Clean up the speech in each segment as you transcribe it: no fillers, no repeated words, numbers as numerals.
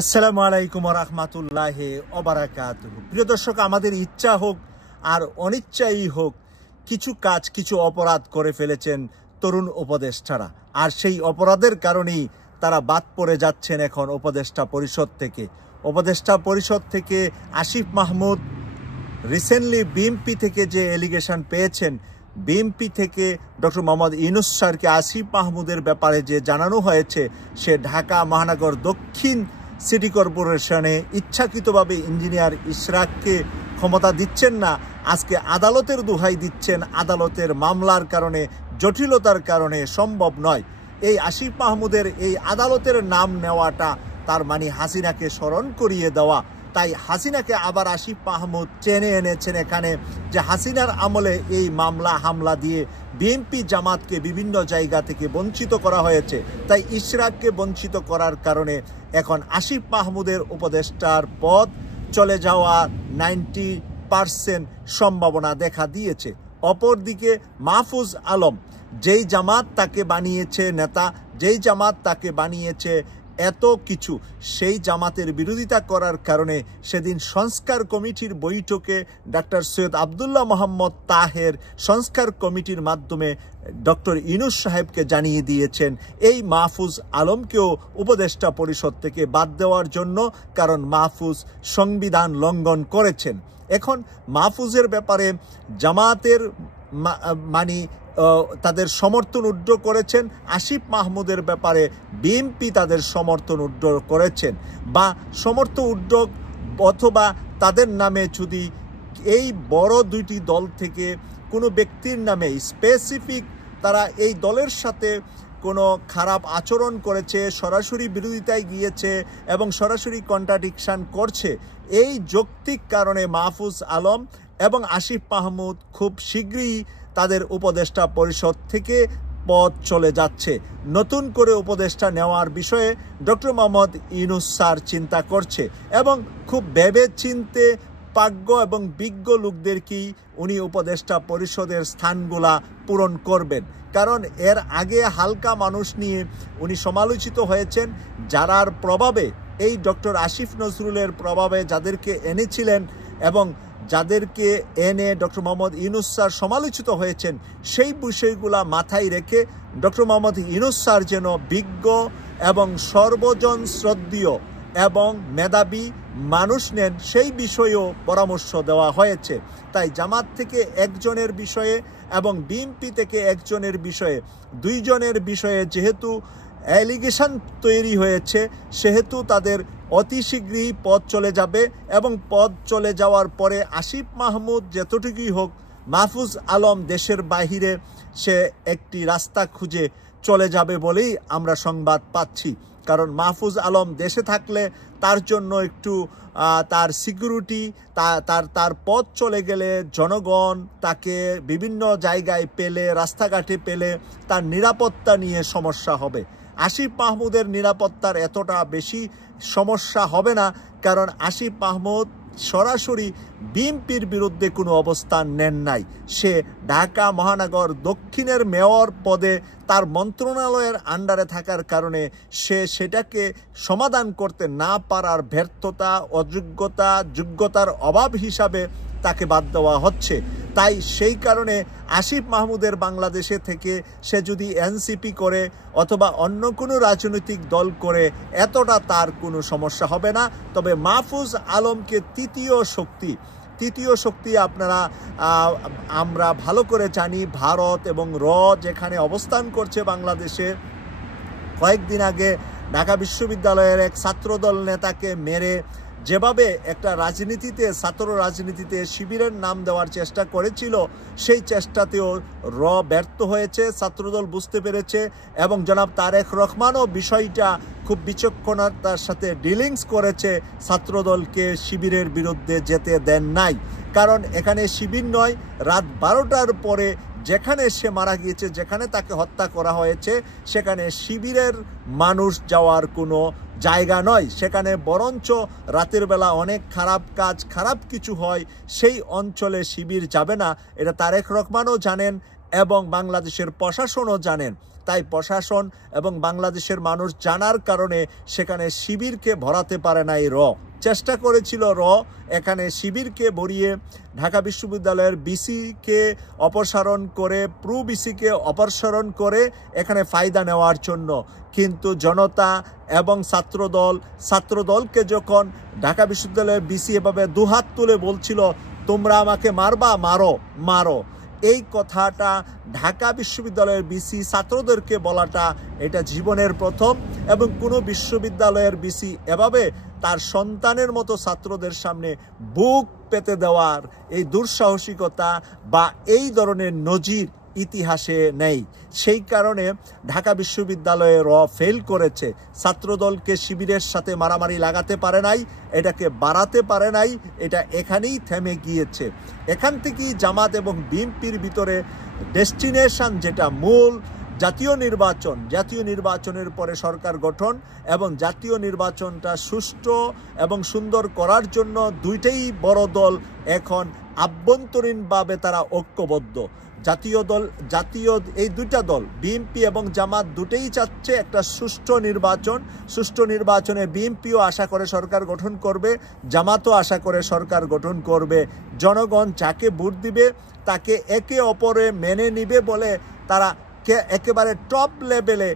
আসসালামু আলাইকুম ওয়া রাহমাতুল্লাহি ওয়া বারাকাতুহু। প্রিয় দর্শক, আমাদের ইচ্ছা হোক আর অনিচ্ছাই হোক, কিছু কাজ কিছু অপরাধ করে ফেলেছেন তরুণ উপদেষ্টারা, আর সেই অপরাধের কারণেই তারা বাদ পড়ে যাচ্ছেন এখন উপদেষ্টা পরিষদ থেকে। উপদেষ্টা পরিষদ থেকে আসিফ মাহমুদ রিসেন্টলি বিএমপি থেকে যে এলিগেশন পেয়েছেন, বিএমপি থেকে ডক্টর মোহাম্মদ ইউনূস স্যারকে আসিফ মাহমুদের ব্যাপারে যে জানানো হয়েছে, সে ঢাকা মহানগর দক্ষিণ সিটি কর্পোরেশনে ইচ্ছাকৃতভাবে ইঞ্জিনিয়ার ইশরাককে ক্ষমতা দিচ্ছেন না, আজকে আদালতের দোহাই দিচ্ছেন। আদালতের মামলার কারণে, জটিলতার কারণে সম্ভব নয়। এই আসিফ মাহমুদের এই আদালতের নাম নেওয়াটা তার মানে হাসিনাকে স্মরণ করিয়ে দেওয়া। তাই হাসিনাকে আবার আসিফ মাহমুদ টেনে এনেছেন এখানে, যে হাসিনার আমলে এই মামলা হামলা দিয়ে বিএনপি জামাতকে বিভিন্ন জায়গা থেকে বঞ্চিত করা হয়েছে। তাই ইশরাককে বঞ্চিত করার কারণে এখন আসিফ মাহমুদের উপদেষ্টার পদ চলে যাওয়া 90% সম্ভাবনা দেখা দিয়েছে। অপরদিকে মাহফুজ আলম, যেই জামাত তাকে বানিয়েছে নেতা, যেই জামাত তাকে বানিয়েছে এত কিছু, সেই জামাতের বিরোধিতা করার কারণে সেদিন সংস্কার কমিটির বৈঠকে ডক্টর সৈয়দ আবদুল্লাহ মোহাম্মদ তাহের সংস্কার কমিটির মাধ্যমে ডক্টর ইউনূস সাহেবকে জানিয়ে দিয়েছেন এই মাহফুজ আলমকেও উপদেষ্টা পরিষদ থেকে বাদ দেওয়ার জন্য, কারণ মাহফুজ সংবিধান লঙ্ঘন করেছেন। এখন মাহফুজের ব্যাপারে জামাতের তাদের সমর্থন উড্র করেছেন, আসিফ মাহমুদের ব্যাপারে বিএনপি তাদের সমর্থন উড্র করেছেন, বা সমর্থন উড্র অথবা তাদের নামে যদি এই বড় দুইটি দল থেকে কোনো ব্যক্তির নামে স্পেসিফিক তারা এই দলের সাথে কোনো খারাপ আচরণ করেছে, সরাসরি বিরোধিতায় গিয়েছে এবং সরাসরি কন্ট্রাডিকশন করছে, এই যৌক্তিক কারণে মাহফুজ আলম এবং আসিফ মাহমুদ খুব শীঘ্রই তাদের উপদেষ্টা পরিষদ থেকে পদ চলে যাচ্ছে। নতুন করে উপদেষ্টা নেওয়ার বিষয়ে ডক্টর মোহাম্মদ ইউনূস স্যার চিন্তা করছে এবং খুব ভেবে চিনতে প্রাজ্ঞ এবং বিজ্ঞ লোকদেরকেই উনি উপদেষ্টা পরিষদের স্থানগুলা পূরণ করবেন। কারণ এর আগে হালকা মানুষ নিয়ে উনি সমালোচিত হয়েছেন, যারার প্রভাবে এই ডক্টর আসিফ নজরুলের প্রভাবে যাদেরকে এনেছিলেন এবং যাদেরকে এনে ডক্টর মোহাম্মদ ইউনূস স্যার সমালোচিত হয়েছেন, সেই বিষয়গুলা মাথায় রেখে ডক্টর মোহাম্মদ ইউনূস স্যার যেন বিজ্ঞ এবং সর্বজন শ্রদ্ধেয় এবং মেধাবী মানুষ নেন, সেই বিষয়েও পরামর্শ দেওয়া হয়েছে। তাই জামাত থেকে একজনের বিষয়ে এবং বিএনপি থেকে একজনের বিষয়ে, দুইজনের বিষয়ে যেহেতু অ্যালিগেশন তৈরি হয়েছে, সেহেতু তাদের অতি শীঘ্রই পদ চলে যাবে এবং পদ চলে যাওয়ার পরে আসিফ মাহমুদ যতটুকুই হোক, মাহফুজ আলম দেশের বাহিরে সে একটি রাস্তা খুঁজে চলে যাবে বলেই আমরা সংবাদ পাচ্ছি। কারণ মাহফুজ আলম দেশে থাকলে তার জন্য একটু তার সিকিউরিটি, তার পথ চলে গেলে জনগণ তাকে বিভিন্ন জায়গায় পেলে, রাস্তাঘাটে পেলে তার নিরাপত্তা নিয়ে সমস্যা হবে। আসিফ মাহমুদের নিরাপত্তার এতটা বেশি সমস্যা হবে না, কারণ আসিফ মাহমুদ সরাসরি বিএনপির বিরুদ্ধে কোনো অবস্থান নেন নাই। সে ঢাকা মহানগর দক্ষিণের মেয়র পদে তার মন্ত্রণালয়ের আন্ডারে থাকার কারণে সে সেটাকে সমাধান করতে না পারার ব্যর্থতা, অযোগ্যতা, যোগ্যতার অভাব হিসাবে তাকে বাদ দেওয়া হচ্ছে। তাই সেই কারণে আসিফ মাহমুদের বাংলাদেশে থেকে সে যদি এনসিপি করে অথবা অন্য কোনো রাজনৈতিক দল করে, এতটা তার কোনো সমস্যা হবে না। তবে মাহফুজ আলমকে তৃতীয় শক্তি আমরা ভালো করে জানি, ভারত এবং যেখানে অবস্থান করছে বাংলাদেশে। কয়েকদিন আগে ঢাকা বিশ্ববিদ্যালয়ের এক ছাত্রদল নেতাকে মেরে যেভাবে একটা রাজনীতিতে, ছাত্র রাজনীতিতে শিবিরের নাম দেওয়ার চেষ্টা করেছিল, সেই চেষ্টাতেও ব্যর্থ হয়েছে, ছাত্রদল বুঝতে পেরেছে এবং জনাব তারেক রহমানও বিষয়টা খুব বিচক্ষণতার সাথে ডিলিংস করেছে, ছাত্রদলকে শিবিরের বিরুদ্ধে যেতে দেন নাই। কারণ এখানে শিবির নয়, রাত 12টার পরে যেখানে সে মারা গিয়েছে, যেখানে তাকে হত্যা করা হয়েছে, সেখানে শিবিরের মানুষ যাওয়ার কোনো জায়গা নয়। সেখানে বরঞ্চ রাতের বেলা অনেক খারাপ কিছু হয়, সেই অঞ্চলে শিবির যাবে না। এটা তারেক রহমানও জানেন এবং বাংলাদেশের প্রশাসনও জানেন। তাই প্রশাসন এবং বাংলাদেশের মানুষ জানার কারণে সেখানে শিবিরকে ভরাতে পারে নাই চেষ্টা করেছিল এখানে শিবিরকে ভরিয়ে ঢাকা বিশ্ববিদ্যালয়ের বিসিকে অপসারণ করে বিসিকে অপসারণ করে এখানে ফায়দা নেওয়ার জন্য, কিন্তু জনতা এবং ছাত্রদলকে যখন ঢাকা বিশ্ববিদ্যালয়ের বিসি এভাবে দুহাত তুলে বলছিল তোমরা আমাকে মারবা, মারো, এই কথাটা ঢাকা বিশ্ববিদ্যালয়ের বিসি ছাত্রদেরকে বলাটা এটা জীবনের প্রথম, এবং কোনো বিশ্ববিদ্যালয়ের বিসি এভাবে তার সন্তানের মতো ছাত্রদের সামনে বুক পেতে দেওয়ার এই দুঃসাহসিকতা বা এই ধরনের নজির ইতিহাসে নেই। সেই কারণে ঢাকা বিশ্ববিদ্যালয়ে ফেল করেছে। ছাত্রদলকে শিবিরের সাথে মারামারি লাগাতে পারে নাই, এটাকে বাড়াতে পারে নাই, এটা এখানেই থেমে গিয়েছে। এখান থেকেই জামাত এবং বিএনপির ভিতরে ডেস্টিনেশন যেটা মূল জাতীয় নির্বাচনের পরে সরকার গঠন এবং জাতীয় নির্বাচনটা সুষ্ঠু এবং সুন্দর করার জন্য দুইটাই বড় দল এখন আভ্যন্তরীণভাবে তারা ঐক্যবদ্ধ। এই দুইটা দল বিএনপি এবং জামাত দুটেই চাচ্ছে একটা সুষ্ঠু নির্বাচনে বিএনপিও আশা করে সরকার গঠন করবে, জামাতও আশা করে সরকার গঠন করবে। জনগণ যাকে ভোট দিবে তাকে একে অপরে মেনে নিবে বলে তারা একেবারে টপ লেভেলে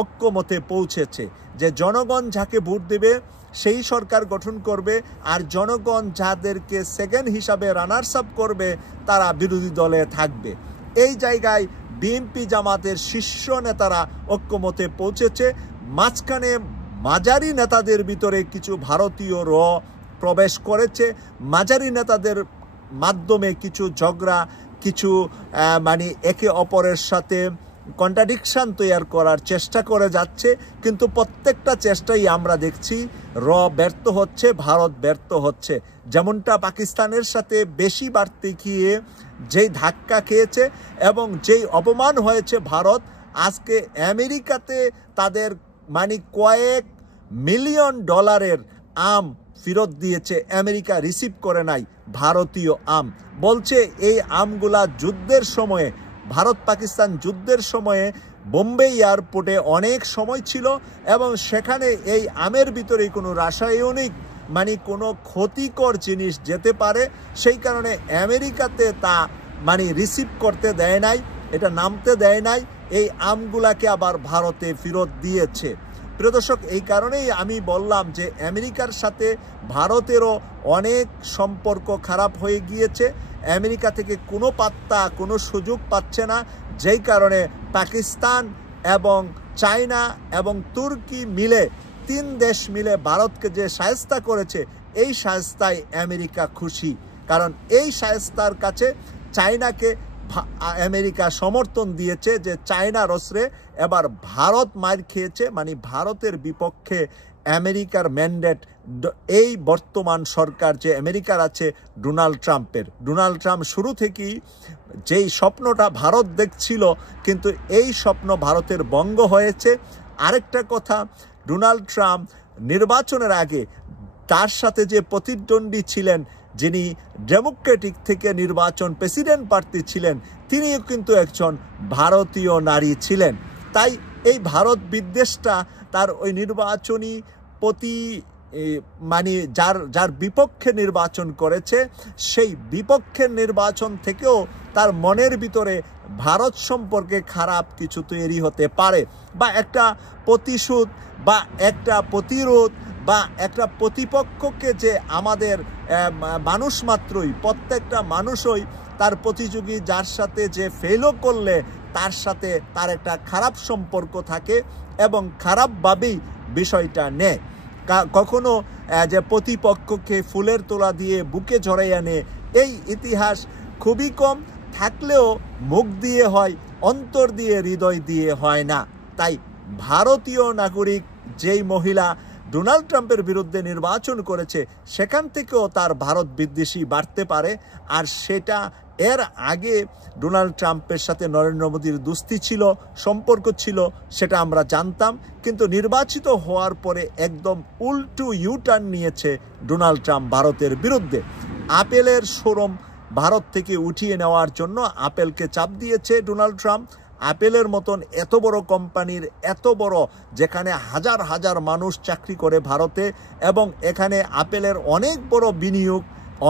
ঐক্যমতে পৌঁছেছে যে জনগণ যাকে ভোট দেবে সেই সরকার গঠন করবে, আর জনগণ যাদেরকে সেকেন্ড হিসাবে রানার্স আপ করবে তারা বিরোধী দলে থাকবে। এই জায়গায় বিএনপি জামাতের শীর্ষ নেতারা ঐক্যমতে পৌঁছেছে। মাঝখানে মাঝারি নেতাদের ভিতরে কিছু ভারতীয় প্রবেশ করেছে। মাঝারি নেতাদের মাধ্যমে কিছু ঝগড়া, কিছু একে অপরের সাথে কন্ট্রাডিকশন তৈরি করার চেষ্টা করে যাচ্ছে, কিন্তু প্রত্যেকটা চেষ্টাই আমরা দেখছি ব্যর্থ হচ্ছে, ভারত ব্যর্থ হচ্ছে। যেমনটা পাকিস্তানের সাথে বেশি বাড়তে গিয়ে যেই ধাক্কা খেয়েছে এবং যেই অপমান হয়েছে ভারত, আজকে আমেরিকাতে তাদের কয়েক মিলিয়ন ডলারের আম ফেরত দিয়েছে, আমেরিকা রিসিভ করে নাই ভারতীয় আম। বলছে এই আমগুলা যুদ্ধের সময়ে, ভারত পাকিস্তান যুদ্ধের সময়ে বোম্বে এয়ারপোর্টে অনেক সময় ছিল এবং সেখানে এই আমের ভিতরে কোনো রাসায়নিক কোনো ক্ষতিকর জিনিস যেতে পারে, সেই কারণে আমেরিকাতে তা রিসিভ করতে দেয় নাই, এটা নামতে দেয় নাই, এই আমগুলাকে আবার ভারতে ফেরত দিয়েছে। প্রিয় দর্শক, এই কারণেই আমি বললাম যে আমেরিকার সাথে ভারতেরও অনেক সম্পর্ক খারাপ হয়ে গিয়েছে। আমেরিকা থেকে কোনো পাত্তা, কোনো সুযোগ পাচ্ছে না, যেই কারণে পাকিস্তান এবং চায়না এবং তুর্কি মিলে, 3 দেশ মিলে ভারতকে যে শায়েস্তা করেছে, এই শায়েস্তায় আমেরিকা খুশি। কারণ এই শায়েস্তার কাছে চায়নাকে আমেরিকা সমর্থন দিয়েছে যে চায়নার অস্ত্রে এবার ভারত মার খেয়েছে, ভারতের বিপক্ষে আমেরিকার ম্যান্ডেট এই বর্তমান সরকার যে আমেরিকার আছে ডোনাল্ড ট্রাম্প শুরু থেকেই যেই স্বপ্নটা ভারত দেখছিল, কিন্তু এই স্বপ্ন ভারতের ভঙ্গ হয়েছে। আরেকটা কথা, ডোনাল্ড ট্রাম্প নির্বাচনের আগে তার সাথে যে প্রতিদ্বন্দ্বী ছিলেন, যিনি ডেমোক্রেটিক থেকে প্রেসিডেন্ট প্রার্থী ছিলেন, তিনিও কিন্তু একজন ভারতীয় নারী ছিলেন। তাই এই ভারত বিদ্বেষটা তার ওই নির্বাচনী যার বিপক্ষে নির্বাচন করেছে, সেই বিপক্ষের নির্বাচন থেকেও তার মনের ভিতরে ভারত সম্পর্কে খারাপ কিছু তৈরি হতে পারে, বা একটা প্রতিশোধ বা একটা প্রতিরোধ বা একটা প্রতিপক্ষকে যে আমাদের মানুষ মাত্রই, প্রত্যেকটা মানুষই তার প্রতিযোগী, যার সাথে যে ফেলও করলে তার সাথে তার একটা খারাপ সম্পর্ক থাকে এবং খারাপভাবেই বিষয়টা নেয়। কখনো যে প্রতিপক্ষকে ফুলের তোলা দিয়ে বুকে জড়াইয়া আনে, এই ইতিহাস খুবই কম, থাকলেও মুখ দিয়ে হয়, অন্তর দিয়ে, হৃদয় দিয়ে হয় না। তাই ভারতীয় নাগরিক যেই মহিলা ডোনাল্ড ট্রাম্পের বিরুদ্ধে নির্বাচন করেছে, সেখান থেকেও তার ভারত বিদ্বেষী বাড়তে পারে। আর সেটা এর আগে ডোনাল্ড ট্রাম্পের সাথে নরেন্দ্র মোদীর দোস্তি ছিল, সম্পর্ক ছিল, সেটা আমরা জানতাম, কিন্তু নির্বাচিত হওয়ার পরে একদম উল্টো ইউটার্ন নিয়েছে ডোনাল্ড ট্রাম্প ভারতের বিরুদ্ধে। আপেলের শোরুম ভারত থেকে উঠিয়ে নেওয়ার জন্য আপেলকে চাপ দিয়েছে ডোনাল্ড ট্রাম্প। অ্যাপেলের মতন এত বড় কোম্পানির এত বড়, যেখানে হাজার হাজার মানুষ চাকরি করে ভারতে, এবং এখানে অ্যাপেলের অনেক বড় বিনিয়োগ,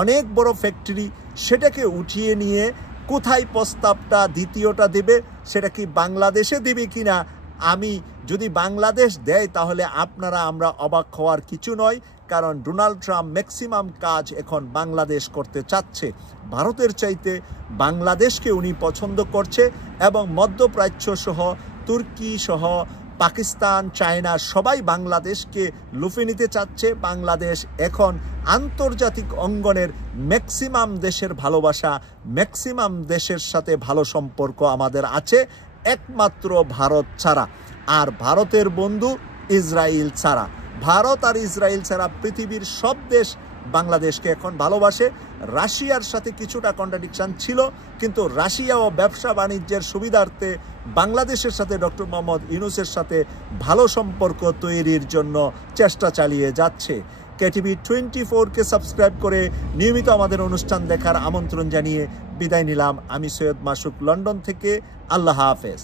অনেক বড় ফ্যাক্টরি, সেটাকে উঠিয়ে নিয়ে কোথায় প্রস্তাবটা দ্বিতীয়টা দেবে, সেটা কি বাংলাদেশে দেবে কিনা? আমি যদি বাংলাদেশ দেয় তাহলে আমরা অবাক হওয়ার কিছু নয়, কারণ ডোনাল্ড ট্রাম্প ম্যাক্সিমাম কাজ এখন বাংলাদেশ করতে চাচ্ছে। ভারতের চাইতে বাংলাদেশকে উনি পছন্দ করছে, এবং মধ্যপ্রাচ্য সহ, তুর্কি সহ, পাকিস্তান, চায়না সবাই বাংলাদেশকে লুফে নিতে চাচ্ছে। বাংলাদেশ এখন আন্তর্জাতিক অঙ্গনের ম্যাক্সিমাম দেশের ভালোবাসা, ম্যাক্সিমাম দেশের সাথে ভালো সম্পর্ক আমাদের আছে, একমাত্র ভারত ছাড়া, আর ভারতের বন্ধু ইসরায়েল ছাড়া। ভারত আর ইসরায়েল ছাড়া পৃথিবীর সব দেশ বাংলাদেশকে এখন ভালোবাসে। রাশিয়ার সাথে কিছুটা কন্ট্রাডিকশন ছিল, কিন্তু রাশিয়াও ব্যবসা বাণিজ্যের সুবিধার্থে বাংলাদেশের সাথে ডক্টর মোহাম্মদ ইউনূসের সাথে ভালো সম্পর্ক তৈরির জন্য চেষ্টা চালিয়ে যাচ্ছে। কেটিভি 24-কে সাবস্ক্রাইব করে নিয়মিত আমাদের অনুষ্ঠান দেখার আমন্ত্রণ জানিয়ে বিদায় নিলাম। আমি সৈয়দ মাসুক, লন্ডন থেকে। আল্লাহ হাফেজ।